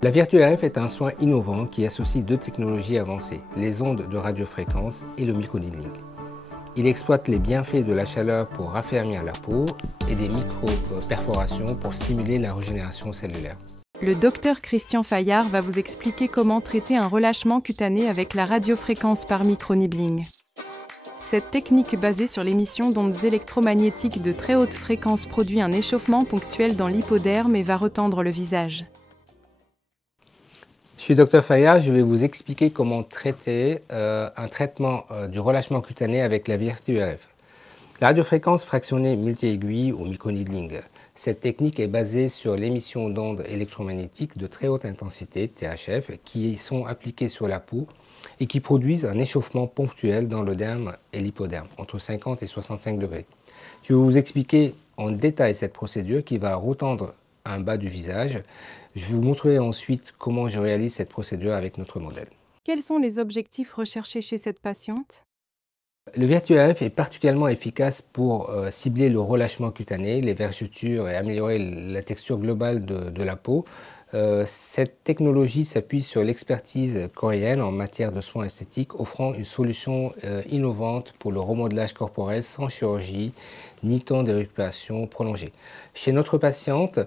La VirtuRF est un soin innovant qui associe deux technologies avancées, les ondes de radiofréquence et le microneedling. Il exploite les bienfaits de la chaleur pour raffermir la peau et des micro-perforations pour stimuler la régénération cellulaire. Le docteur Christian Fayard va vous expliquer comment traiter un relâchement cutané avec la radiofréquence par microneedling. Cette technique basée sur l'émission d'ondes électromagnétiques de très haute fréquence produit un échauffement ponctuel dans l'hypoderme et va retendre le visage. Je suis Dr Fayard, je vais vous expliquer comment traiter un traitement du relâchement cutané avec la VirtuRF. La radiofréquence fractionnée multi-aiguille ou microneedling. Cette technique est basée sur l'émission d'ondes électromagnétiques de très haute intensité, THF, qui sont appliquées sur la peau et qui produisent un échauffement ponctuel dans le derme et l'hypoderme, entre 50 et 65 degrés. Je vais vous expliquer en détail cette procédure qui va retendre un bas du visage. Je vais vous montrer ensuite comment je réalise cette procédure avec notre modèle. Quels sont les objectifs recherchés chez cette patiente ? Le VirtuRF est particulièrement efficace pour cibler le relâchement cutané, les vergetures et améliorer la texture globale de la peau. Cette technologie s'appuie sur l'expertise coréenne en matière de soins esthétiques, offrant une solution innovante pour le remodelage corporel sans chirurgie ni temps de récupération prolongé. Chez notre patiente,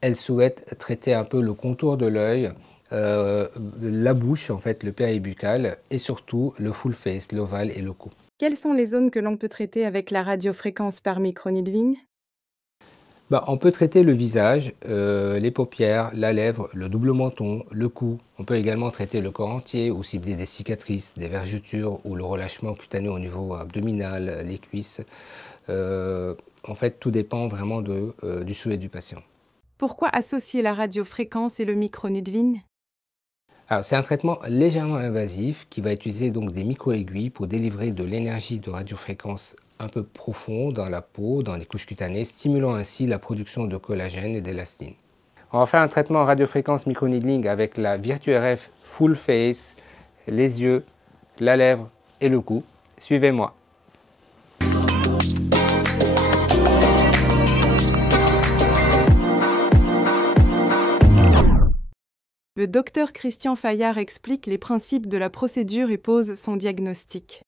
elle souhaite traiter un peu le contour de l'œil, la bouche, en fait, le péribuccal et surtout le full face, l'ovale et le cou. Quelles sont les zones que l'on peut traiter avec la radiofréquence par microneedling ? On peut traiter le visage, les paupières, la lèvre, le double menton, le cou. On peut également traiter le corps entier ou cibler des cicatrices, des vergetures ou le relâchement cutané au niveau abdominal, les cuisses. En fait, tout dépend vraiment du souhait du patient. Pourquoi associer la radiofréquence et le microneedling ? Alors, c'est un traitement légèrement invasif qui va utiliser donc des micro-aiguilles pour délivrer de l'énergie de radiofréquence un peu profonde dans la peau, dans les couches cutanées, stimulant ainsi la production de collagène et d'élastine. On va faire un traitement radiofréquence microneedling avec la VirtuRF Full Face, les yeux, la lèvre et le cou. Suivez-moi. Le docteur Christian Fayard explique les principes de la procédure et pose son diagnostic.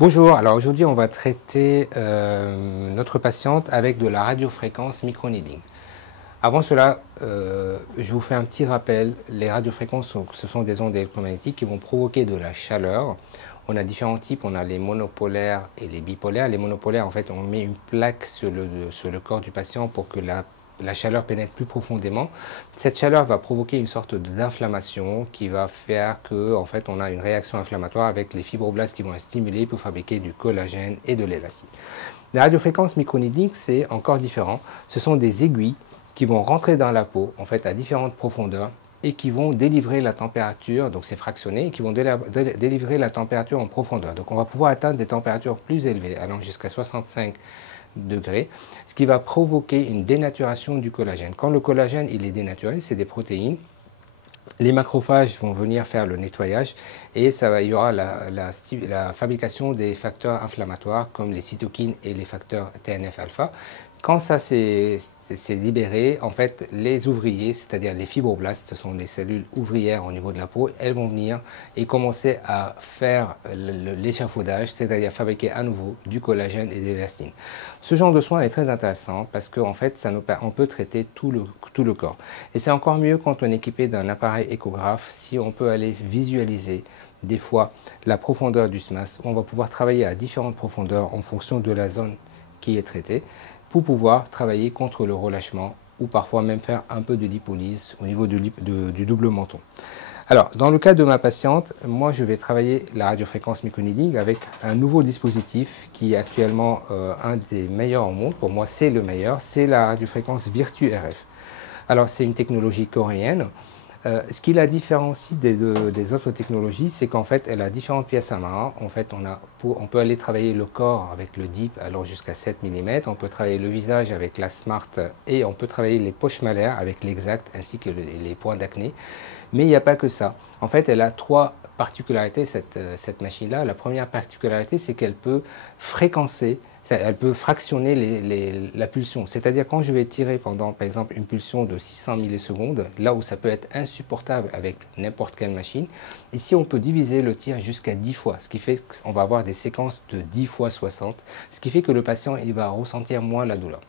Bonjour, alors aujourd'hui on va traiter notre patiente avec de la radiofréquence microneedling. Avant cela, je vous fais un petit rappel. Les radiofréquences, ce sont des ondes électromagnétiques qui vont provoquer de la chaleur. On a différents types, on a les monopolaires et les bipolaires. Les monopolaires, en fait, on met une plaque sur le corps du patient pour que la chaleur pénètre plus profondément. Cette chaleur va provoquer une sorte d'inflammation qui va faire que, en fait, on a une réaction inflammatoire avec les fibroblastes qui vont être stimulés pour fabriquer du collagène et de l'élastine. La radiofréquence microneedling, c'est encore différent. Ce sont des aiguilles qui vont rentrer dans la peau, en fait, à différentes profondeurs et qui vont délivrer la température, donc c'est fractionné, et qui vont délivrer la température en profondeur. Donc on va pouvoir atteindre des températures plus élevées, allant jusqu'à 65 degrés, ce qui va provoquer une dénaturation du collagène. Quand le collagène il est dénaturé, c'est des protéines. Les macrophages vont venir faire le nettoyage et il y aura la fabrication des facteurs inflammatoires comme les cytokines et les facteurs TNF-alpha. Quand ça s'est libéré, en fait, les ouvriers, c'est-à-dire les fibroblastes, ce sont des cellules ouvrières au niveau de la peau, elles vont venir et commencer à faire l'échafaudage, c'est-à-dire fabriquer à nouveau du collagène et de l'élastine. Ce genre de soin est très intéressant parce qu'en fait, on peut traiter tout le corps. Et c'est encore mieux quand on est équipé d'un appareil échographe, si on peut aller visualiser des fois la profondeur du SMAS. On va pouvoir travailler à différentes profondeurs en fonction de la zone qui est traitée, pour pouvoir travailler contre le relâchement ou parfois même faire un peu de lipolyse au niveau du double menton. Alors, dans le cas de ma patiente, moi je vais travailler la radiofréquence microneedling avec un nouveau dispositif qui est actuellement un des meilleurs au monde. Pour moi, c'est le meilleur, c'est la radiofréquence VirtuRF. Alors, c'est une technologie coréenne. Ce qui la différencie des autres technologies, c'est qu'en fait, elle a différentes pièces à main. En fait, on peut aller travailler le corps avec le DIP, alors jusqu'à 7 mm. On peut travailler le visage avec la Smart et on peut travailler les poches malaires avec l'Exact ainsi que les points d'acné. Mais il n'y a pas que ça. En fait, elle a trois particularités, cette machine-là. La première particularité, c'est qu'elle peut fréquencer Elle peut fractionner la pulsion. C'est-à-dire quand je vais tirer pendant, par exemple, une pulsion de 600 millisecondes, là où ça peut être insupportable avec n'importe quelle machine, ici on peut diviser le tir jusqu'à 10 fois, ce qui fait qu'on va avoir des séquences de 10 fois 60, ce qui fait que le patient il va ressentir moins la douleur.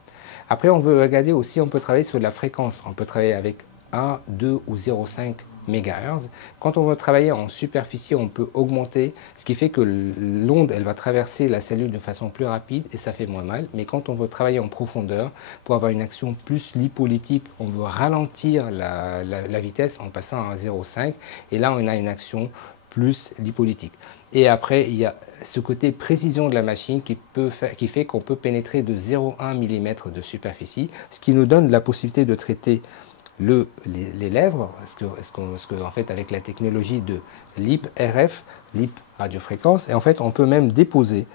Après, on veut regarder aussi, on peut travailler sur la fréquence. On peut travailler avec 1, 2 ou 0,5 MHz. Quand on veut travailler en superficie, on peut augmenter, ce qui fait que l'onde, elle va traverser la cellule de façon plus rapide et ça fait moins mal. Mais quand on veut travailler en profondeur, pour avoir une action plus lipolytique, on veut ralentir la vitesse en passant à 0,5 et là, on a une action plus lipolytique. Et après, il y a ce côté précision de la machine qui fait qu'on peut pénétrer de 0,1 mm de superficie, ce qui nous donne la possibilité de traiter les lèvres, parce que en fait, avec la technologie de LIP RF, LIP radiofréquence, et en fait, on peut même déposer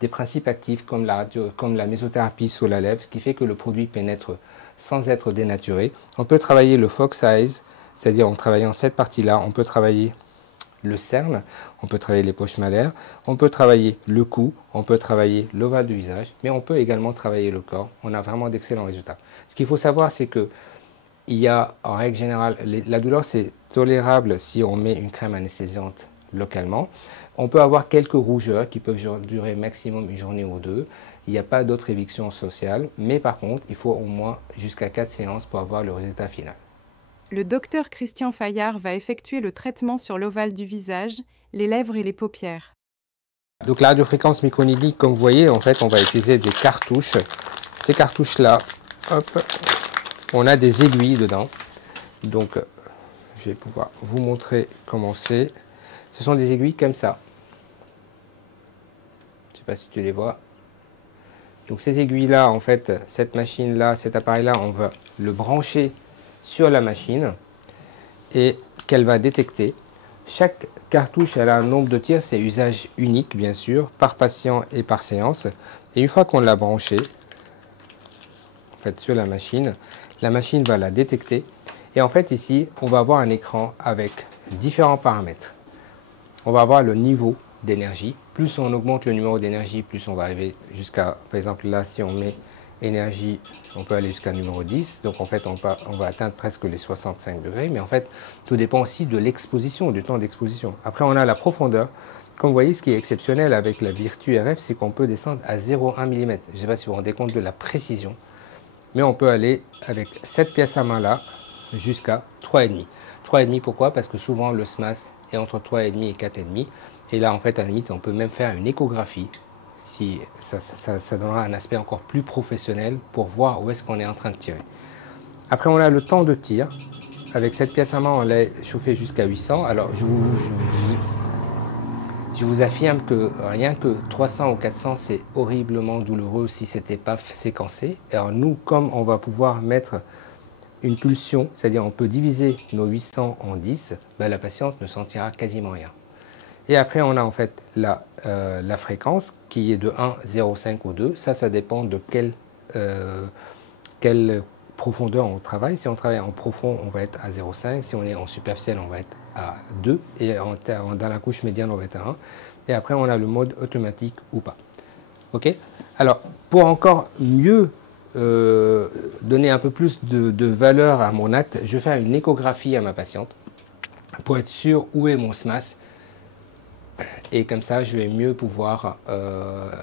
des principes actifs comme la mésothérapie sur la lèvre, ce qui fait que le produit pénètre sans être dénaturé. On peut travailler le Fox Eyes, c'est-à-dire en travaillant cette partie-là, on peut travailler le cerne, on peut travailler les poches malaires, on peut travailler le cou, on peut travailler l'ovale du visage, mais on peut également travailler le corps. On a vraiment d'excellents résultats. Ce qu'il faut savoir, c'est que il y a, en règle générale, la douleur, c'est tolérable si on met une crème anesthésiante localement. On peut avoir quelques rougeurs qui peuvent durer maximum une journée ou deux. Il n'y a pas d'autres évictions sociales, mais par contre, il faut au moins jusqu'à 4 séances pour avoir le résultat final. Le docteur Christian Fayard va effectuer le traitement sur l'ovale du visage, les lèvres et les paupières. Donc la radiofréquence microneedling, comme vous voyez, en fait, on va utiliser des cartouches. Ces cartouches-là, hop, on a des aiguilles dedans. Donc, je vais pouvoir vous montrer comment c'est. Ce sont des aiguilles comme ça. Je ne sais pas si tu les vois. Donc ces aiguilles-là, en fait, cette machine-là, cet appareil-là, on va le brancher sur la machine et qu'elle va détecter. Chaque cartouche, elle a un nombre de tirs, c'est usage unique, bien sûr, par patient et par séance. Et une fois qu'on l'a branché, en fait, sur la machine va la détecter. Et en fait, ici, on va avoir un écran avec différents paramètres. On va avoir le niveau d'énergie. Plus on augmente le numéro d'énergie, plus on va arriver jusqu'à, par exemple, là, si on met énergie, on peut aller jusqu'à numéro 10. Donc, en fait, on va atteindre presque les 65 degrés. Mais en fait, tout dépend aussi de l'exposition, du temps d'exposition. Après, on a la profondeur. Comme vous voyez, ce qui est exceptionnel avec la Virtu RF, c'est qu'on peut descendre à 0,1 mm. Je ne sais pas si vous vous rendez compte de la précision. Mais on peut aller avec cette pièce à main là jusqu'à 3,5. 3,5 pourquoi? Parce que souvent le SMAS est entre 3,5 et 4,5. Et là en fait à la limite on peut même faire une échographie. Si ça donnera un aspect encore plus professionnel pour voir où est-ce qu'on est en train de tirer. Après on a le temps de tir. Avec cette pièce à main on l'a chauffé jusqu'à 800. Alors je vous affirme que rien que 300 ou 400, c'est horriblement douloureux si ce n'était pas séquencé. Alors nous, comme on va pouvoir mettre une pulsion, c'est-à-dire on peut diviser nos 800 en 10, ben la patiente ne sentira quasiment rien. Et après, on a en fait la fréquence qui est de 1, 0,5 ou 2. Ça dépend de quelle profondeur on travaille. Si on travaille en profond, on va être à 0,5. Si on est en superficiel, on va être à 2. Et dans la couche médiane, on va être à 1. Et après, on a le mode automatique ou pas. OK? Alors, pour encore mieux donner un peu plus de valeur à mon acte, je fais une échographie à ma patiente pour être sûr où est mon SMAS. Et comme ça, je vais mieux pouvoir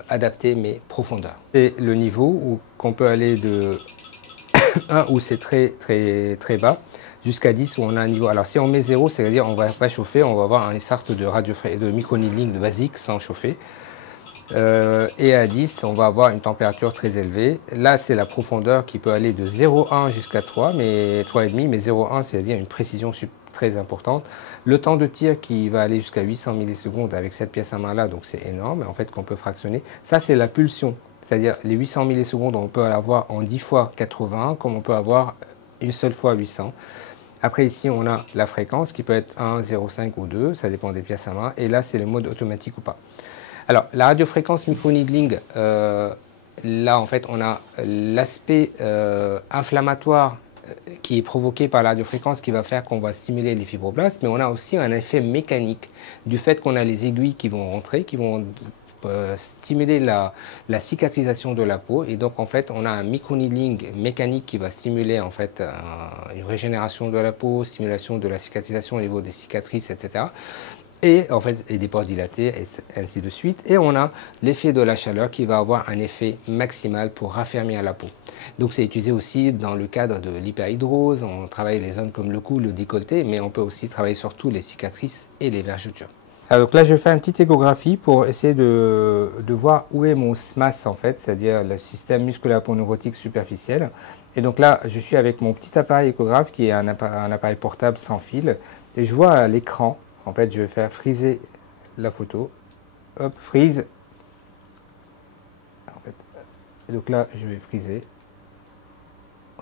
adapter mes profondeurs. C'est le niveau qu'on peut aller de 1 où c'est très bas, jusqu'à 10 où on a un niveau. Alors si on met 0, c'est-à-dire on ne va pas chauffer, on va avoir une sorte de microneedling de basique sans chauffer. Et à 10, on va avoir une température très élevée. Là, c'est la profondeur qui peut aller de 0,1 jusqu'à 3, mais 3,5, mais 0,1, c'est-à-dire une précision très importante. Le temps de tir qui va aller jusqu'à 800 millisecondes avec cette pièce à main là, donc c'est énorme, en fait, qu'on peut fractionner. Ça, c'est la pulsion, c'est-à-dire les 800 millisecondes, on peut l'avoir en 10 fois 80, comme on peut avoir une seule fois 800. Après, ici, on a la fréquence qui peut être 1, 0,5 ou 2, ça dépend des pièces à main. Et là, c'est le mode automatique ou pas. Alors, la radiofréquence microneedling, là, en fait, on a l'aspect inflammatoire qui est provoqué par la radiofréquence qui va faire qu'on va stimuler les fibroblastes, mais on a aussi un effet mécanique du fait qu'on a les aiguilles qui vont rentrer, qui vont stimuler la cicatrisation de la peau. Et donc en fait, on a un microneedling mécanique qui va stimuler en fait une régénération de la peau, stimulation de la cicatrisation au niveau des cicatrices, etc. Et en fait, et des pores dilatés, et ainsi de suite. Et on a l'effet de la chaleur qui va avoir un effet maximal pour raffermir la peau. Donc c'est utilisé aussi dans le cadre de l'hyperhidrose. On travaille les zones comme le cou, le décolleté, mais on peut aussi travailler surtout les cicatrices et les vergetures. Alors donc là, je fais une petite échographie pour essayer de voir où est mon SMAS en fait, c'est-à-dire le système musculaire-neurotique superficiel. Et donc là, je suis avec mon petit appareil échographe qui est un appareil portable sans fil. Et je vois à l'écran, en fait, je vais faire friser la photo. Hop, freeze. En fait, et donc là, je vais friser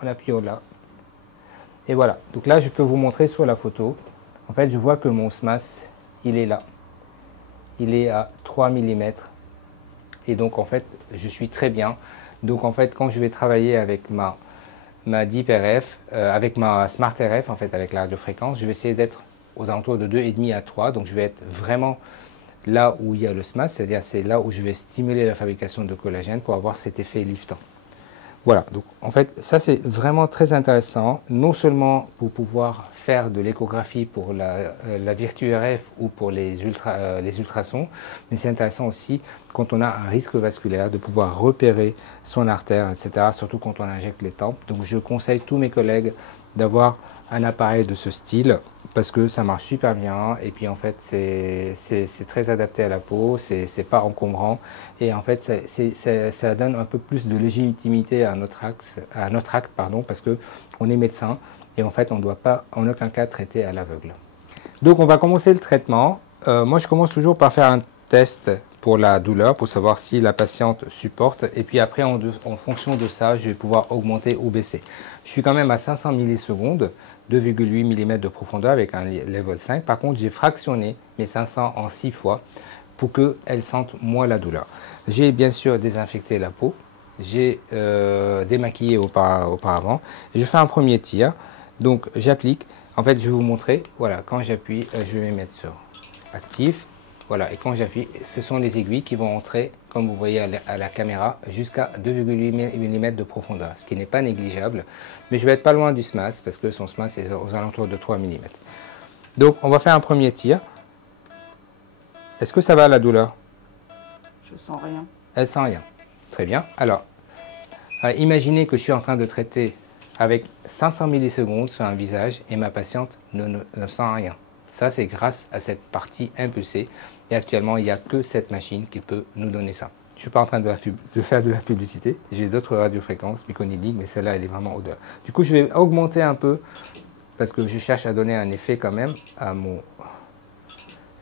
en appuyant là. Et voilà. Donc là, je peux vous montrer sur la photo. En fait, je vois que mon SMAS, il est là. Il est à 3 mm. Et donc, en fait, je suis très bien. Donc, en fait, quand je vais travailler avec ma Deep RF, avec ma Smart RF, en fait, avec la radiofréquence, je vais essayer d'être aux alentours de 2,5 à 3. Donc, je vais être vraiment là où il y a le SMAS, c'est-à-dire c'est là où je vais stimuler la fabrication de collagène pour avoir cet effet liftant. Voilà, donc en fait, ça c'est vraiment très intéressant, non seulement pour pouvoir faire de l'échographie pour la Virtu RF ou pour les ultrasons, mais c'est intéressant aussi quand on a un risque vasculaire de pouvoir repérer son artère, etc., surtout quand on injecte les tempes. Donc je conseille tous mes collègues d'avoir un appareil de ce style parce que ça marche super bien et puis en fait c'est très adapté à la peau, c'est pas encombrant et en fait ça donne un peu plus de légitimité à notre acte, pardon, parce que on est médecin et en fait on ne doit pas en aucun cas traiter à l'aveugle. Donc on va commencer le traitement. Moi je commence toujours par faire un test pour la douleur, pour savoir si la patiente supporte et puis après en fonction de ça je vais pouvoir augmenter ou baisser. Je suis quand même à 500 millisecondes, 2,8 mm de profondeur avec un level 5. Par contre, j'ai fractionné mes 500 en 6 fois pour qu'elles sentent moins la douleur. J'ai bien sûr désinfecté la peau, j'ai démaquillé auparavant. Et je fais un premier tir, donc j'applique. En fait, je vais vous montrer, voilà, quand j'appuie, je vais mettre sur actif. Voilà, et quand j'appuie, ce sont les aiguilles qui vont entrer, comme vous voyez à la caméra, jusqu'à 2,8 mm de profondeur, ce qui n'est pas négligeable. Mais je vais être pas loin du SMAS, parce que son SMAS est aux alentours de 3 mm. Donc, on va faire un premier tir. Est-ce que ça va la douleur? Je sens rien. Elle sent rien. Très bien. Alors, imaginez que je suis en train de traiter avec 500 millisecondes sur un visage et ma patiente ne sent rien. Ça, c'est grâce à cette partie impulsée. Et actuellement, il n'y a que cette machine qui peut nous donner ça. Je ne suis pas en train de faire de la publicité. J'ai d'autres radiofréquences, microneedling, mais celle-là, elle est vraiment au-delà. Du coup, je vais augmenter un peu, parce que je cherche à donner un effet quand même à mon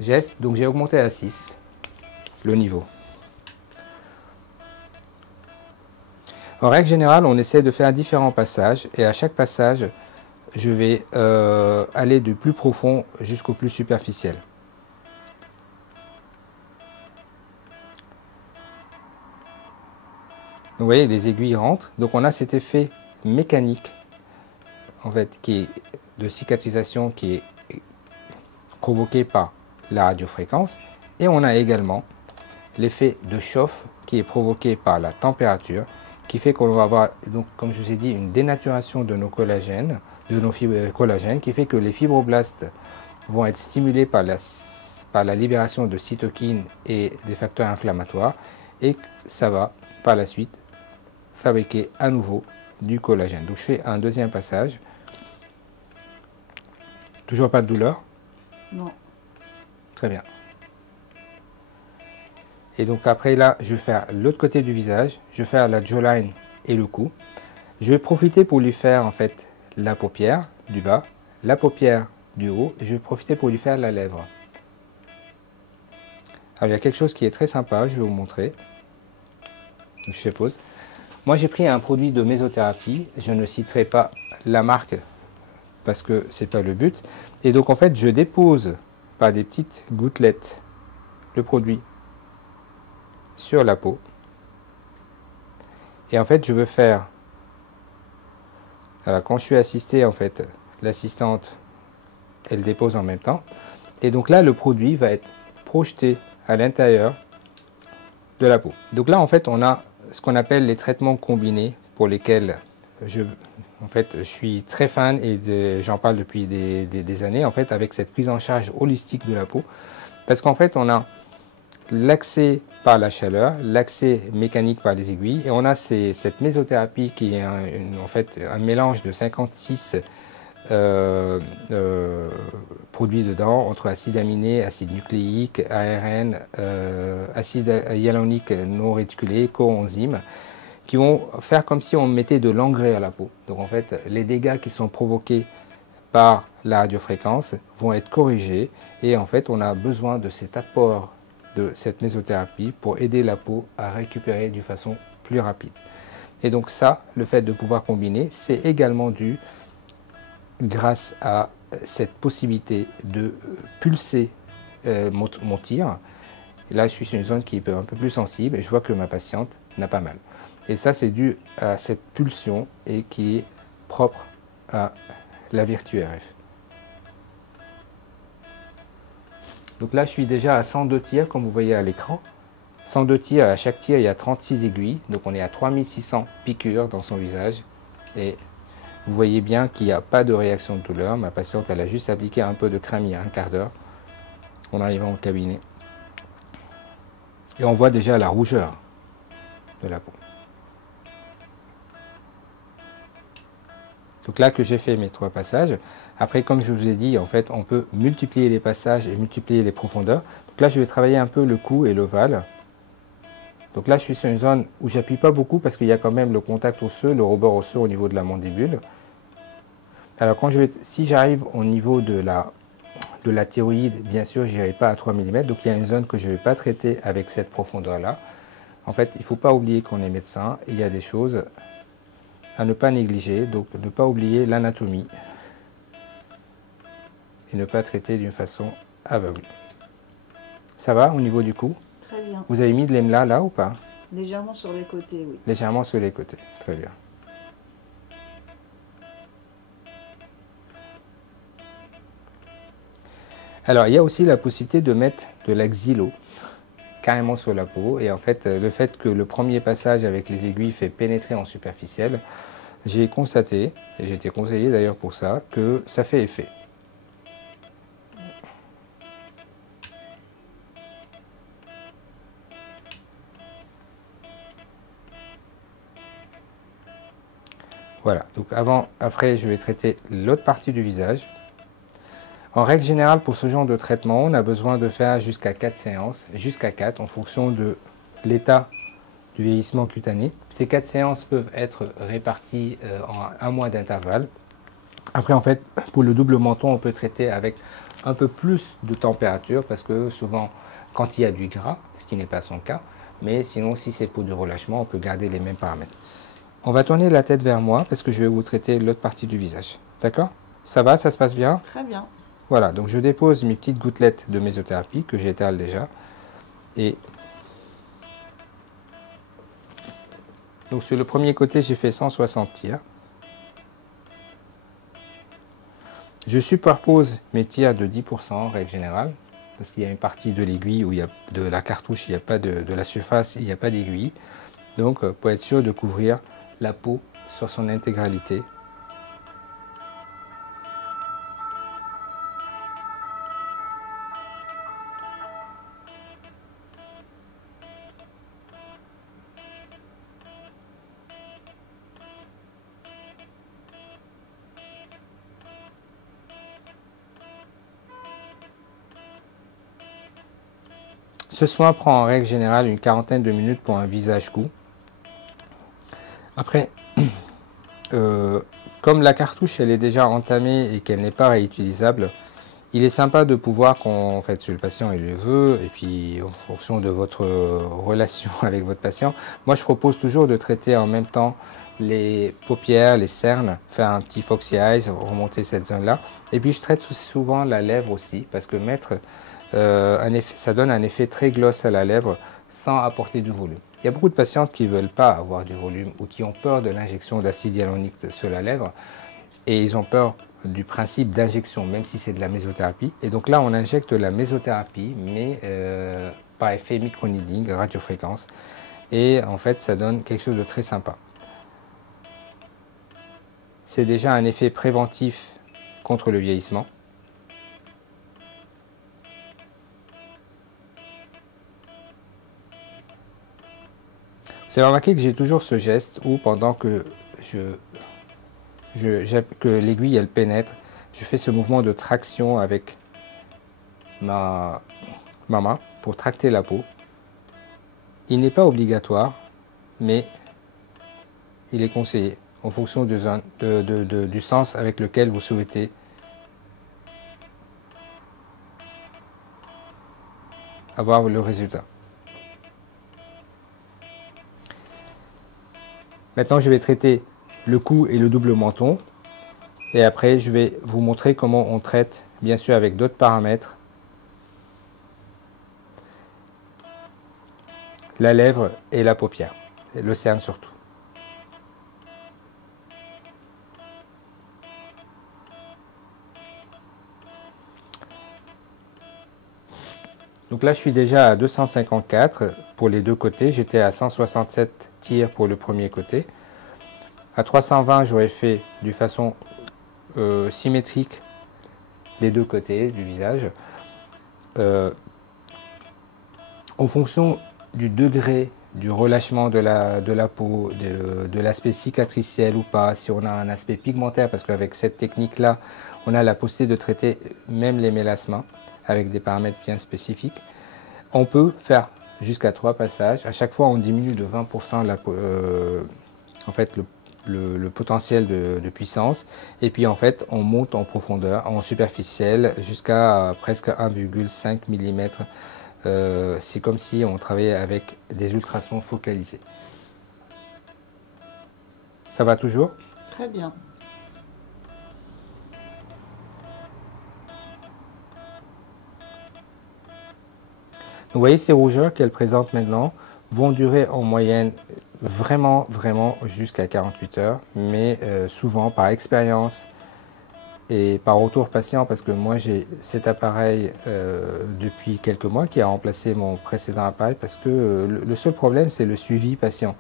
geste. Donc, j'ai augmenté à 6, le niveau. En règle générale, on essaie de faire différents passages, et à chaque passage, je vais aller du plus profond jusqu'au plus superficiel. Vous voyez, les aiguilles rentrent. Donc on a cet effet mécanique en fait, qui est de cicatrisation qui est provoqué par la radiofréquence. Et on a également l'effet de chauffe qui est provoqué par la température, qui fait qu'on va avoir, donc, comme je vous ai dit, une dénaturation de nos collagènes, de nos fibres collagènes, qui fait que les fibroblastes vont être stimulés par la libération de cytokines et des facteurs inflammatoires, et ça va par la suite fabriquer à nouveau du collagène. Donc je fais un deuxième passage. Toujours pas de douleur? Non. Très bien. Et donc après là, je vais faire l'autre côté du visage, je vais faire la jawline et le cou. Je vais profiter pour lui faire en fait la paupière du bas, la paupière du haut, et je vais profiter pour lui faire la lèvre. Alors il y a quelque chose qui est très sympa, je vais vous montrer. Donc, je fais pause. Moi j'ai pris un produit de mésothérapie, je ne citerai pas la marque parce que c'est pas le but. Et donc en fait je dépose par des petites gouttelettes le produit sur la peau. Et en fait je veux faire, alors quand je suis assisté en fait, l'assistante elle dépose en même temps. Et donc là le produit va être projeté à l'intérieur de la peau. Donc là, en fait, on a ce qu'on appelle les traitements combinés pour lesquels je suis très fan et j'en parle depuis des années, en fait, avec cette prise en charge holistique de la peau. Parce qu'en fait, on a l'accès par la chaleur, l'accès mécanique par les aiguilles, et on a cette mésothérapie qui est en fait un mélange de 56 produits dedans, entre acides aminés, acides nucléiques, ARN, acide hyaluronique non réticulé, coenzymes, qui vont faire comme si on mettait de l'engrais à la peau. Donc en fait, les dégâts qui sont provoqués par la radiofréquence vont être corrigés, et en fait, on a besoin de cet apport de cette mésothérapie pour aider la peau à récupérer d'une façon plus rapide. Et donc ça, le fait de pouvoir combiner, c'est également dû grâce à cette possibilité de pulser mon tir. Et là, je suis sur une zone qui est un peu plus sensible et je vois que ma patiente n'a pas mal. Et ça, c'est dû à cette pulsion et qui est propre à la VirtuRF. Donc là, je suis déjà à 102 tirs, comme vous voyez à l'écran. 102 tirs, à chaque tir, il y a 36 aiguilles. Donc on est à 3600 piqûres dans son visage. Et vous voyez bien qu'il n'y a pas de réaction de douleur. Ma patiente, elle a juste appliqué un peu de crème il y a un quart d'heure en arrivant au cabinet. Et on voit déjà la rougeur de la peau. Donc là que j'ai fait mes 3 passages. Après, comme je vous ai dit, en fait, on peut multiplier les passages et multiplier les profondeurs. Donc là, je vais travailler un peu le cou et l'ovale. Donc là, je suis sur une zone où j'appuie pas beaucoup parce qu'il y a quand même le contact osseux, le rebord osseux au niveau de la mandibule. Alors, si j'arrive au niveau de la thyroïde, bien sûr, je n'irai pas à 3 mm. Donc, il y a une zone que je ne vais pas traiter avec cette profondeur-là. En fait, il ne faut pas oublier qu'on est médecin. Il y a des choses à ne pas négliger. Donc, ne pas oublier l'anatomie et ne pas traiter d'une façon aveugle. Ça va au niveau du cou? Très bien. Vous avez mis de l'EMLA là ou pas? Légèrement sur les côtés, oui. Légèrement sur les côtés, très bien. Alors, il y a aussi la possibilité de mettre de la xylo carrément sur la peau. Et en fait, le fait que le premier passage avec les aiguilles fait pénétrer en superficiel, j'ai constaté, et j'ai été conseillé d'ailleurs pour ça, que ça fait effet. Voilà, donc après, je vais traiter l'autre partie du visage. En règle générale, pour ce genre de traitement, on a besoin de faire jusqu'à 4 séances, jusqu'à 4 en fonction de l'état du vieillissement cutané. Ces 4 séances peuvent être réparties en un mois d'intervalle. Après, en fait, pour le double menton, on peut traiter avec un peu plus de température parce que souvent, quand il y a du gras, ce qui n'est pas son cas, mais sinon, si c'est pour du relâchement, on peut garder les mêmes paramètres. On va tourner la tête vers moi parce que je vais vous traiter l'autre partie du visage. D'accord? Ça va? Ça se passe bien? Très bien. Voilà, donc je dépose mes petites gouttelettes de mésothérapie que j'étale déjà. Et donc sur le premier côté, j'ai fait 160 tirs. Je superpose mes tirs de 10% en règle générale, parce qu'il y a une partie de l'aiguille où il y a de la cartouche, il n'y a pas de la surface, il n'y a pas d'aiguille. Donc pour être sûr de couvrir la peau sur son intégralité. Ce soin prend en règle générale une quarantaine de minutes pour un visage-cou. Après, comme la cartouche elle est déjà entamée et qu'elle n'est pas réutilisable, il est sympa de pouvoir, en fait, si le patient il le veut, et puis en fonction de votre relation avec votre patient, moi je propose toujours de traiter en même temps les paupières, les cernes, faire un petit foxy eyes, remonter cette zone-là. Et puis je traite souvent la lèvre aussi, parce que ça donne un effet très gloss à la lèvre sans apporter du volume. Il y a beaucoup de patientes qui ne veulent pas avoir du volume ou qui ont peur de l'injection d'acide hyaluronique sur la lèvre et ils ont peur du principe d'injection, même si c'est de la mésothérapie. Et donc là, on injecte de la mésothérapie, mais par effet microneedling, radiofréquence. Et en fait, ça donne quelque chose de très sympa. C'est déjà un effet préventif contre le vieillissement. Vous avez remarqué que j'ai toujours ce geste où pendant que que l'aiguille elle pénètre, je fais ce mouvement de traction avec ma main pour tracter la peau. Il n'est pas obligatoire, mais il est conseillé en fonction du sens avec lequel vous souhaitez avoir le résultat. Maintenant, je vais traiter le cou et le double menton. Et après, je vais vous montrer comment on traite, bien sûr avec d'autres paramètres, la lèvre et la paupière, et le cerne surtout. Donc là, je suis déjà à 254 pour les deux côtés. J'étais à 167 tirs pour le premier côté. À 320, j'aurais fait de façon symétrique les deux côtés du visage. En fonction du degré du relâchement de la peau, de l'aspect cicatriciel ou pas, si on a un aspect pigmentaire, parce qu'avec cette technique-là, on a la possibilité de traiter même les mélasmas avec des paramètres bien spécifiques. On peut faire jusqu'à 3 passages. À chaque fois, on diminue de 20% en fait, le potentiel de puissance. Et puis, en fait, on monte en profondeur, en superficielle, jusqu'à presque 1,5 mm. C'est comme si on travaillait avec des ultrasons focalisés. Ça va toujours? Très bien. Vous voyez, ces rougeurs qu'elle présente maintenant vont durer en moyenne vraiment jusqu'à 48 heures, mais souvent par expérience et par retour patient, parce que moi j'ai cet appareil depuis quelques mois qui a remplacé mon précédent appareil, parce que le seul problème c'est le suivi patient.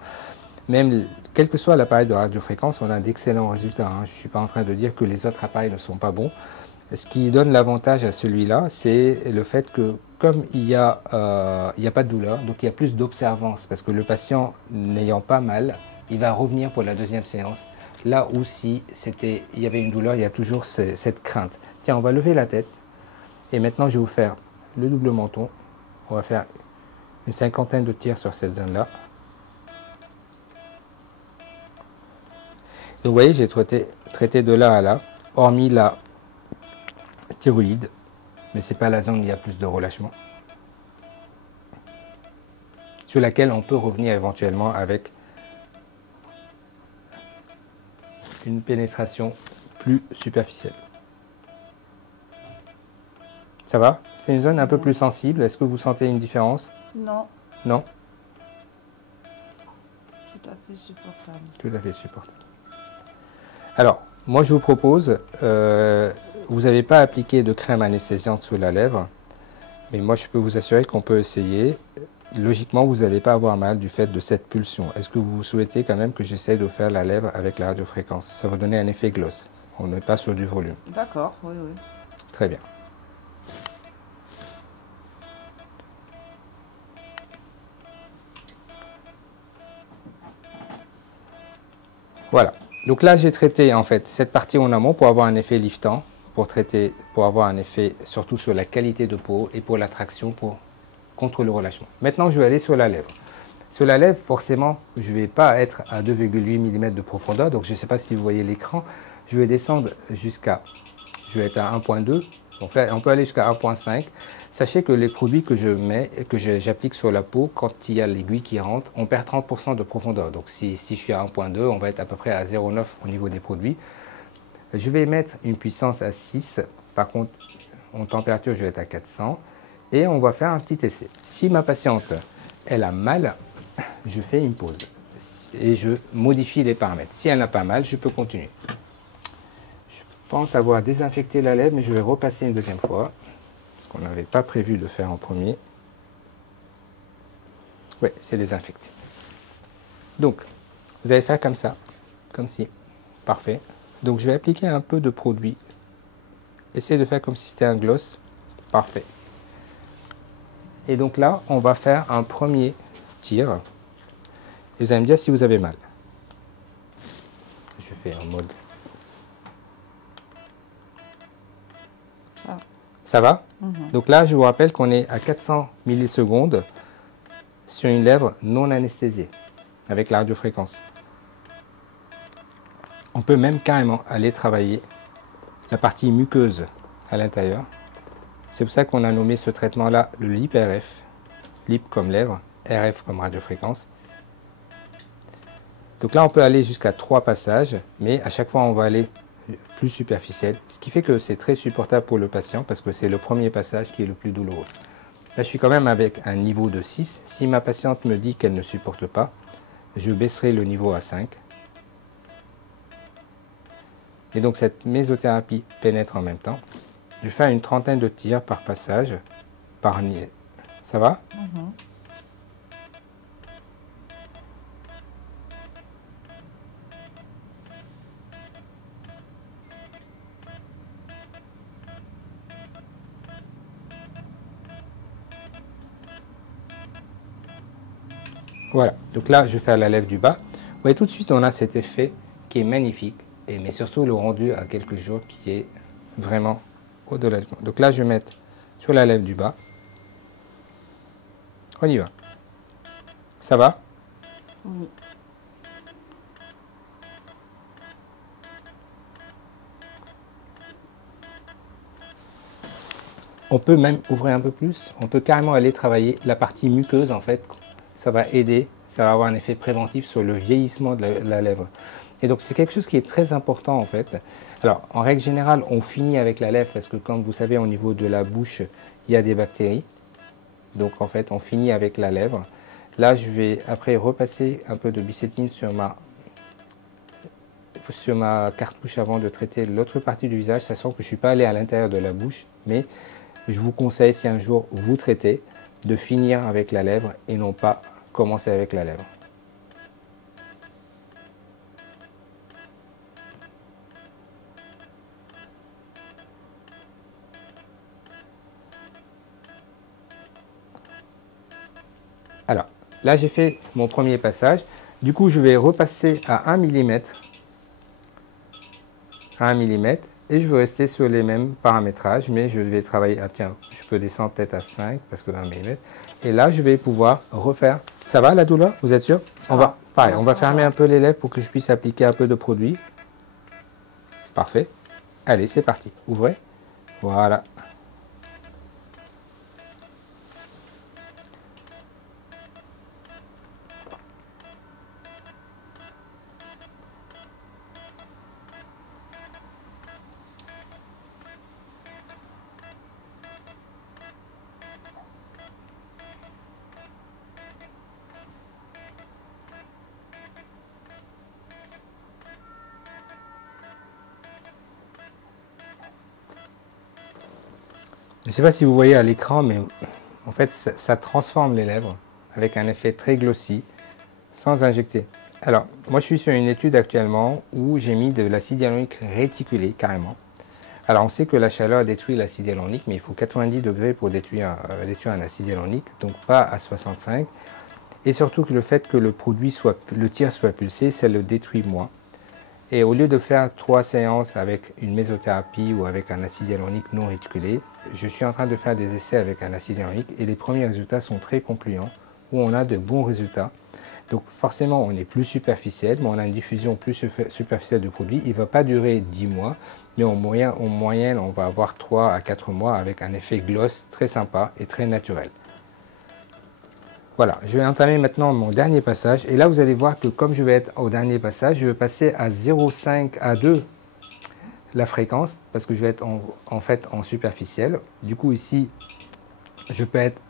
Même quel que soit l'appareil de radiofréquence, on a d'excellents résultats, hein. Je ne suis pas en train de dire que les autres appareils ne sont pas bons. Ce qui donne l'avantage à celui-là, c'est le fait que comme il n'y a pas de douleur, donc il y a plus d'observance, parce que le patient n'ayant pas mal, il va revenir pour la deuxième séance. Là où si il y avait une douleur, il y a toujours cette crainte. Tiens, on va lever la tête, et maintenant je vais vous faire le double menton. On va faire une cinquantaine de tirs sur cette zone-là. Donc vous voyez, j'ai traité de là à là, hormis la thyroïde, mais ce n'est pas la zone où il y a plus de relâchement, sur laquelle on peut revenir éventuellement avec une pénétration plus superficielle. Ça va? C'est une zone un peu plus sensible. Est-ce que vous sentez une différence? Non. Non? Tout à fait supportable. Tout à fait supportable. Alors, moi je vous propose, vous n'avez pas appliqué de crème anesthésiante sous la lèvre, mais moi je peux vous assurer qu'on peut essayer. Logiquement, vous n'allez pas avoir mal du fait de cette pulsion. Est-ce que vous souhaitez quand même que j'essaie de faire la lèvre avec la radiofréquence? Ça va donner un effet gloss. On n'est pas sur du volume. D'accord, oui, oui. Très bien. Voilà. Donc là, j'ai traité en fait cette partie en amont pour avoir un effet liftant, pour avoir un effet surtout sur la qualité de peau et pour l'attraction contre le relâchement. Maintenant, je vais aller sur la lèvre. Sur la lèvre, forcément, je ne vais pas être à 2,8 mm de profondeur. Donc, je ne sais pas si vous voyez l'écran. Je vais descendre je vais être à 1,2. On peut aller jusqu'à 1,5. Sachez que les produits que j'applique sur la peau, quand il y a l'aiguille qui rentre, on perd 30% de profondeur. Donc si je suis à 1,2, on va être à peu près à 0,9 au niveau des produits. Je vais mettre une puissance à 6. Par contre, en température, je vais être à 400. Et on va faire un petit essai. Si ma patiente, elle a mal, je fais une pause. Et je modifie les paramètres. Si elle n'a pas mal, je peux continuer. Je pense avoir désinfecté la lèvre, mais je vais repasser une deuxième fois. Qu'on n'avait pas prévu de faire en premier. Oui, c'est désinfecté. Donc, vous allez faire comme ça, comme ci. Parfait. Donc, je vais appliquer un peu de produit. Essayez de faire comme si c'était un gloss. Parfait. Et donc là, on va faire un premier tir. Et vous allez me dire si vous avez mal. Je fais en mode. Ça va? Donc là, je vous rappelle qu'on est à 400 millisecondes sur une lèvre non anesthésiée, avec la radiofréquence. On peut même carrément aller travailler la partie muqueuse à l'intérieur. C'est pour ça qu'on a nommé ce traitement-là le LIP-RF. LIP comme lèvre, RF comme radiofréquence. Donc là, on peut aller jusqu'à 3 passages, mais à chaque fois, on va aller plus superficiel, ce qui fait que c'est très supportable pour le patient parce que c'est le premier passage qui est le plus douloureux. Là, je suis quand même avec un niveau de 6. Si ma patiente me dit qu'elle ne supporte pas, je baisserai le niveau à 5. Et donc, cette mésothérapie pénètre en même temps. Je fais une trentaine de tirs par passage, par nier. Ça va? Voilà, donc là je vais faire la lèvre du bas. Vous voyez tout de suite on a cet effet qui est magnifique, mais surtout le rendu à quelques jours qui est vraiment au-delà. Donc là je vais mettre sur la lèvre du bas. On y va. Ça va? Oui. On peut même ouvrir un peu plus. On peut carrément aller travailler la partie muqueuse en fait. Ça va aider, ça va avoir un effet préventif sur le vieillissement de la lèvre. Et donc c'est quelque chose qui est très important en fait. Alors en règle générale on finit avec la lèvre parce que comme vous savez au niveau de la bouche il y a des bactéries. Donc en fait on finit avec la lèvre. Là je vais après repasser un peu de biceptine sur ma cartouche avant de traiter l'autre partie du visage, sachant que je ne suis pas allé à l'intérieur de la bouche, mais je vous conseille si un jour vous traitez de finir avec la lèvre et non pas commencer avec la lèvre. Alors, là j'ai fait mon premier passage. Du coup, je vais repasser à 1 mm. À 1 mm. Et je vais rester sur les mêmes paramétrages, mais je vais travailler. Ah tiens, je peux descendre peut-être à 5 parce que 1 mm. Et là, je vais pouvoir refaire. Ça va la douleur? Vous êtes sûr? Pareil, on va fermer un peu les lèvres pour que je puisse appliquer un peu de produit. Parfait. Allez, c'est parti. Ouvrez. Voilà. Je ne sais pas si vous voyez à l'écran, mais en fait, ça transforme les lèvres avec un effet très glossy, sans injecter. Alors, moi, je suis sur une étude actuellement où j'ai mis de l'acide hyaluronique réticulé, carrément. Alors, on sait que la chaleur détruit l'acide hyaluronique, mais il faut 90 degrés pour détruire un acide hyaluronique, donc pas à 65. Et surtout que le fait que le tir soit pulsé, ça le détruit moins. Et au lieu de faire 3 séances avec une mésothérapie ou avec un acide hyaluronique non réticulé, je suis en train de faire des essais avec un acide hyaluronique et les premiers résultats sont très concluants, où on a de bons résultats. Donc forcément, on est plus superficiel, mais on a une diffusion plus superficielle du produit. Il ne va pas durer 10 mois, mais en moyenne, on va avoir 3 à 4 mois avec un effet gloss très sympa et très naturel. Voilà, je vais entamer maintenant mon dernier passage. Et là, vous allez voir que comme je vais être au dernier passage, je vais passer à 0,5 à 2 la fréquence, parce que je vais être en fait en superficiel. Du coup, ici, je peux être...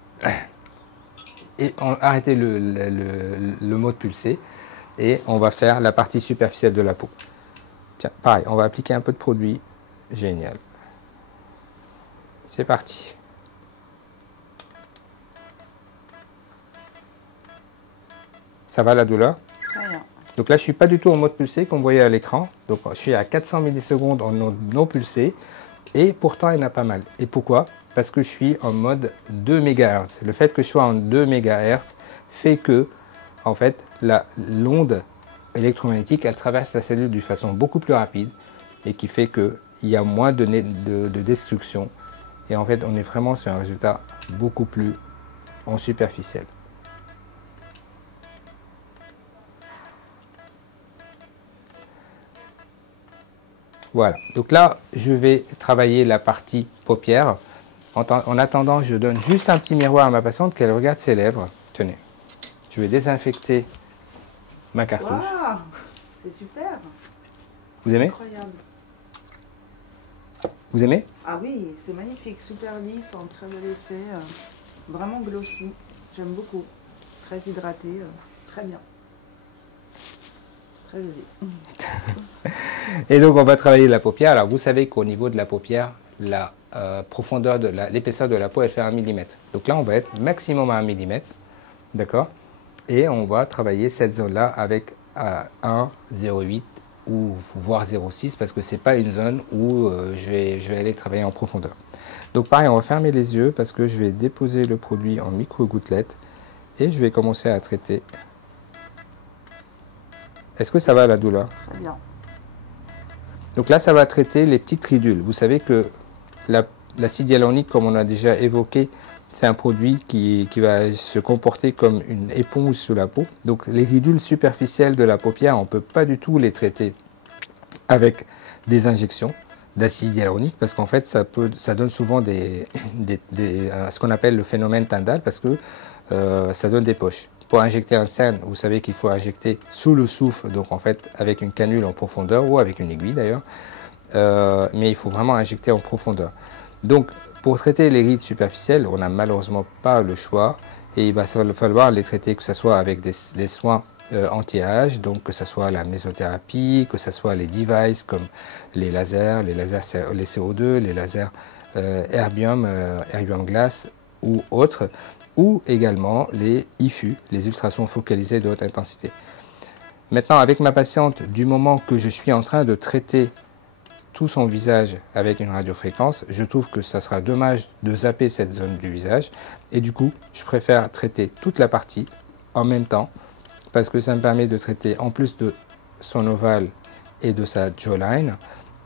et arrêter le mode pulsé. Et on va faire la partie superficielle de la peau. Tiens, pareil, on va appliquer un peu de produit. Génial. C'est parti. Ça va la douleur? Très bien. Donc là, je ne suis pas du tout en mode pulsé, comme vous voyez à l'écran. Donc je suis à 400 millisecondes en non pulsé. Et pourtant, il n'a pas mal. Et pourquoi? Parce que je suis en mode 2 MHz. Le fait que je sois en 2 MHz fait que, en fait, l'onde électromagnétique, elle traverse la cellule d'une façon beaucoup plus rapide et qui fait qu'il y a moins de destruction. Et en fait, on est vraiment sur un résultat beaucoup plus en superficiel. Voilà, donc là, je vais travailler la partie paupière. En attendant, je donne juste un petit miroir à ma patiente qu'elle regarde ses lèvres. Tenez, je vais désinfecter ma cartouche. Waouh, c'est super. Vous aimez? Incroyable. Vous aimez? Ah oui, c'est magnifique, super lisse, en très bel effet, vraiment glossy. J'aime beaucoup. Très hydraté, très bien. Très joli. Et donc, on va travailler la paupière. Alors, vous savez qu'au niveau de la paupière, la profondeur de l'épaisseur de la peau, elle fait 1 mm. Donc là, on va être maximum à 1 mm. D'accord? Et on va travailler cette zone-là avec 1, 0,8 ou voire 0,6 parce que ce n'est pas une zone où je vais aller travailler en profondeur. Donc pareil, on va fermer les yeux parce que je vais déposer le produit en micro-gouttelettes et je vais commencer à traiter. Est-ce que ça va la douleur? Très bien. Donc là, ça va traiter les petites ridules. Vous savez que l'acide hyaluronique, comme on a déjà évoqué, c'est un produit qui va se comporter comme une éponge sous la peau. Donc les ridules superficielles de la paupière, on ne peut pas du tout les traiter avec des injections d'acide hyaluronique parce qu'en fait, ça donne souvent ce qu'on appelle le phénomène Tyndall parce que ça donne des poches. Pour injecter un cerne, vous savez qu'il faut injecter sous le souffle, donc en fait avec une canule en profondeur ou avec une aiguille d'ailleurs, mais il faut vraiment injecter en profondeur. Donc pour traiter les rides superficielles, on n'a malheureusement pas le choix et il va falloir les traiter que ce soit avec des soins anti-âge, donc que ce soit la mésothérapie, que ce soit les devices comme les lasers, les CO2, les lasers erbium glace ou autres, ou également les IFU, les ultrasons focalisés de haute intensité. Maintenant, avec ma patiente, du moment que je suis en train de traiter tout son visage avec une radiofréquence, je trouve que ça sera dommage de zapper cette zone du visage. Et du coup, je préfère traiter toute la partie en même temps, parce que ça me permet de traiter, en plus de son ovale et de sa jawline,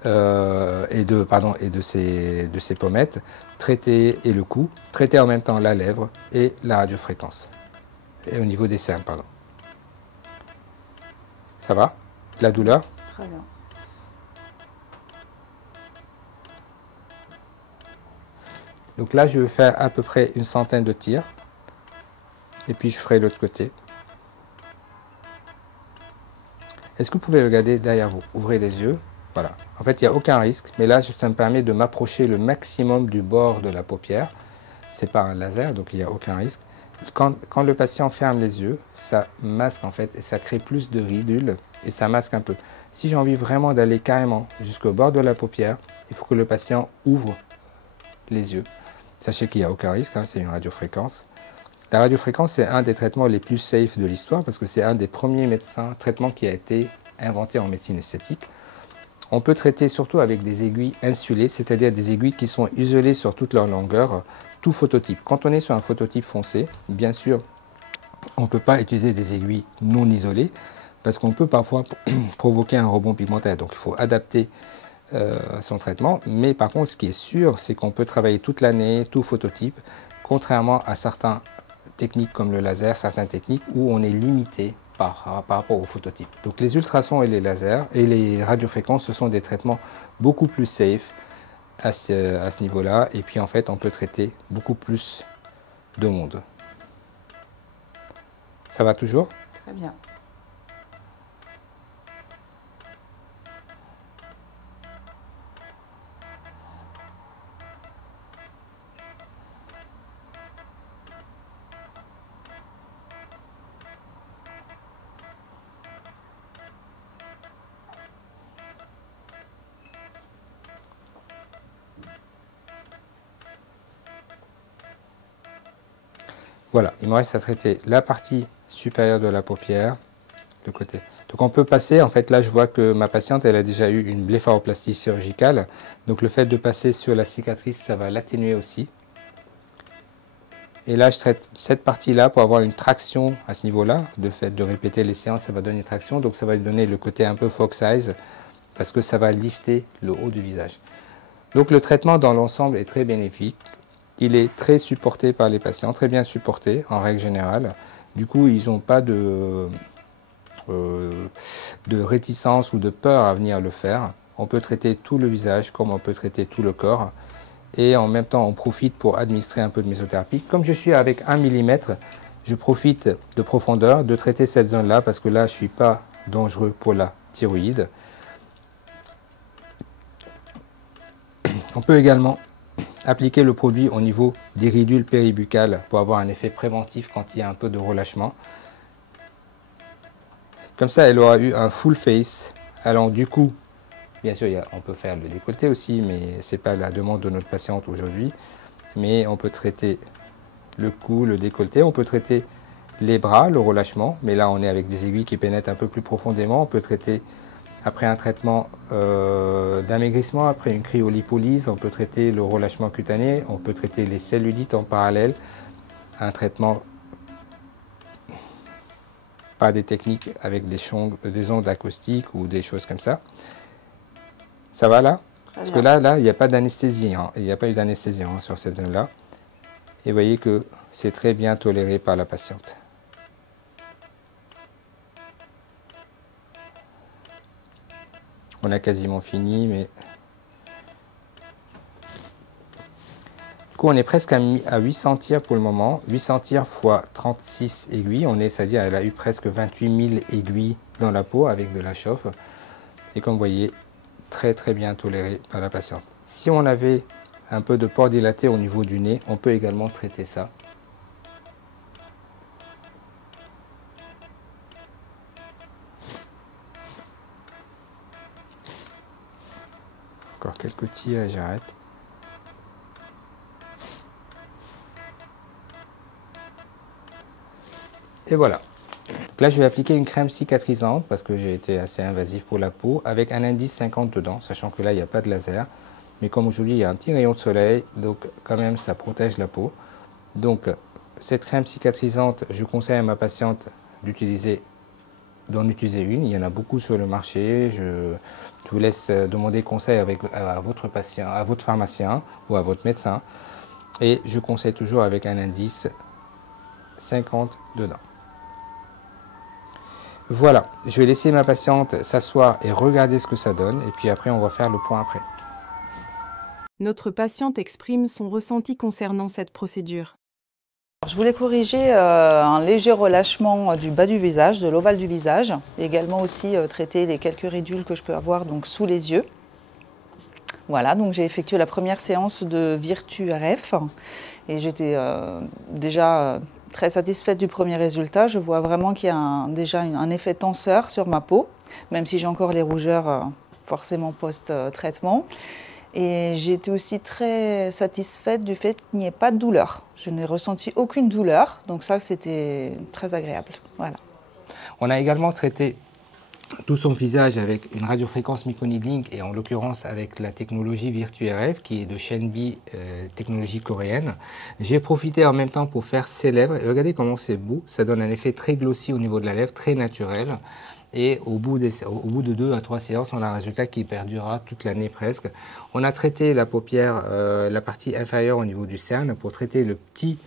et de ses pommettes, traiter et le cou, traiter en même temps la lèvre et la radiofréquence. Et au niveau des cernes, pardon. Ça va? La douleur? Très bien. Donc là, je vais faire à peu près une centaine de tirs. Et puis je ferai l'autre côté. Est-ce que vous pouvez regarder derrière vous? Ouvrez les yeux. Voilà. En fait, il n'y a aucun risque. Mais là, ça me permet de m'approcher le maximum du bord de la paupière. Ce n'est pas un laser, donc il n'y a aucun risque. Quand le patient ferme les yeux, ça masque en fait et ça crée plus de ridules et ça masque un peu. Si j'ai envie vraiment d'aller carrément jusqu'au bord de la paupière, il faut que le patient ouvre les yeux. Sachez qu'il n'y a aucun risque, hein, c'est une radiofréquence. La radiofréquence, c'est un des traitements les plus safe de l'histoire parce que c'est un des premiers traitements qui a été inventé en médecine esthétique. On peut traiter surtout avec des aiguilles insulées, c'est-à-dire des aiguilles qui sont isolées sur toute leur longueur, tout phototype. Quand on est sur un phototype foncé, bien sûr, on ne peut pas utiliser des aiguilles non isolées parce qu'on peut parfois provoquer un rebond pigmentaire. Donc il faut adapter son traitement. Mais par contre, ce qui est sûr, c'est qu'on peut travailler toute l'année, tout phototype, contrairement à certaines techniques comme le laser, certaines techniques où on est limité par rapport au phototype. Donc les ultrasons et les lasers et les radiofréquences, ce sont des traitements beaucoup plus safe à ce niveau-là. Et puis en fait, on peut traiter beaucoup plus de monde. Ça va toujours? Très bien. Voilà, il me reste à traiter la partie supérieur de la paupière, de côté. Donc on peut passer, en fait là je vois que ma patiente elle a déjà eu une blépharoplastie chirurgicale, donc le fait de passer sur la cicatrice ça va l'atténuer aussi. Et là je traite cette partie-là pour avoir une traction à ce niveau-là, de fait de répéter les séances ça va donner une traction, donc ça va lui donner le côté un peu fox eyes, parce que ça va lifter le haut du visage. Donc le traitement dans l'ensemble est très bénéfique, il est très supporté par les patients, très bien supporté en règle générale, du coup ils n'ont pas de réticence ou de peur à venir le faire. On peut traiter tout le visage comme on peut traiter tout le corps et en même temps on profite pour administrer un peu de mésothérapie. Comme je suis avec 1 mm, je profite de profondeur de traiter cette zone là parce que là je ne suis pas dangereux pour la thyroïde. On peut également appliquer le produit au niveau des ridules péribuccales pour avoir un effet préventif quand il y a un peu de relâchement. Comme ça, elle aura eu un full face. Alors du coup, bien sûr, on peut faire le décolleté aussi, mais ce n'est pas la demande de notre patiente aujourd'hui. Mais on peut traiter le cou, le décolleté, on peut traiter les bras, le relâchement. Mais là, on est avec des aiguilles qui pénètrent un peu plus profondément. On peut traiter, après un traitement d'amaigrissement, après une cryolipolyse, on peut traiter le relâchement cutané, on peut traiter les cellulites en parallèle. Un traitement des techniques avec des ondes acoustiques ou des choses comme ça. Ça va là? Parce que là, il n'y a pas d'anesthésie. Hein. Il n'y a pas eu d'anesthésie sur cette zone-là. Et vous voyez que c'est très bien toléré par la patiente. On a quasiment fini, mais... On est presque à 800 tirs pour le moment, 800 tirs x 36 aiguilles, c'est-à-dire elle a eu presque 28 000 aiguilles dans la peau avec de la chauffe. Et comme vous voyez, très très bien toléré par la patiente. Si on avait un peu de port dilaté au niveau du nez, on peut également traiter ça. Encore quelques tirs et j'arrête. Et voilà. Donc là, je vais appliquer une crème cicatrisante parce que j'ai été assez invasif pour la peau avec un indice 50 dedans, sachant que là, il n'y a pas de laser. Mais comme aujourd'hui, il y a un petit rayon de soleil, donc quand même, ça protège la peau. Donc, cette crème cicatrisante, je conseille à ma patiente d'en utiliser une. Il y en a beaucoup sur le marché. Je vous laisse demander conseil à votre patient, à votre pharmacien ou à votre médecin. Et je conseille toujours avec un indice 50 dedans. Voilà, je vais laisser ma patiente s'asseoir et regarder ce que ça donne. Et puis après, on va faire le point après. Notre patiente exprime son ressenti concernant cette procédure. Je voulais corriger un léger relâchement du bas du visage, de l'ovale du visage. Et également aussi traiter les quelques ridules que je peux avoir donc, sous les yeux. Voilà, donc j'ai effectué la première séance de Virtue RF. Et j'étais déjà... très satisfaite du premier résultat. Je vois vraiment qu'il y a déjà un effet tenseur sur ma peau, même si j'ai encore les rougeurs forcément post-traitement. Et j'ai été aussi très satisfaite du fait qu'il n'y ait pas de douleur. Je n'ai ressenti aucune douleur, donc ça c'était très agréable. Voilà. On a également traité tout son visage avec une radiofréquence microneedling et en l'occurrence avec la technologie Virtue RF qui est de Shenbi, technologie coréenne. J'ai profité en même temps pour faire ses lèvres et regardez comment c'est beau, ça donne un effet très glossy au niveau de la lèvre, très naturel. Et au bout de 2 à 3 séances, on a un résultat qui perdurera toute l'année presque. On a traité la paupière, la partie inférieure au niveau du cerne pour traiter le petit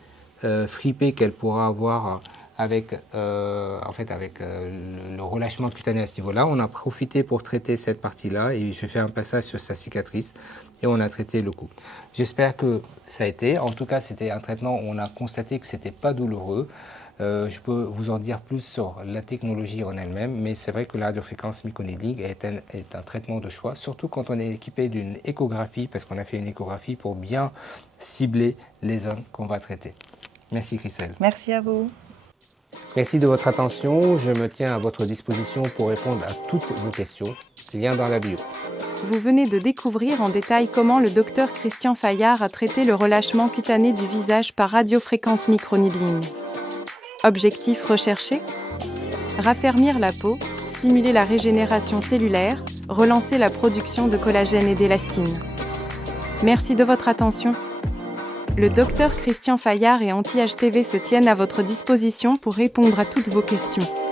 fripé qu'elle pourra avoir avec, le relâchement cutané à ce niveau-là. On a profité pour traiter cette partie-là et je fais un passage sur sa cicatrice et on a traité le cou. J'espère que ça a été. En tout cas, c'était un traitement où on a constaté que ce n'était pas douloureux. Je peux vous en dire plus sur la technologie en elle-même, mais c'est vrai que la radiofréquence microneedling est un traitement de choix, surtout quand on est équipé d'une échographie, parce qu'on a fait une échographie pour bien cibler les zones qu'on va traiter. Merci Christelle. Merci à vous. Merci de votre attention. Je me tiens à votre disposition pour répondre à toutes vos questions. Lien dans la bio. Vous venez de découvrir en détail comment le docteur Christian Fayard a traité le relâchement cutané du visage par radiofréquence microneedling. Objectif recherché? Raffermir la peau, stimuler la régénération cellulaire, relancer la production de collagène et d'élastine. Merci de votre attention. Le docteur Christian Fayard et Anti-HTV se tiennent à votre disposition pour répondre à toutes vos questions.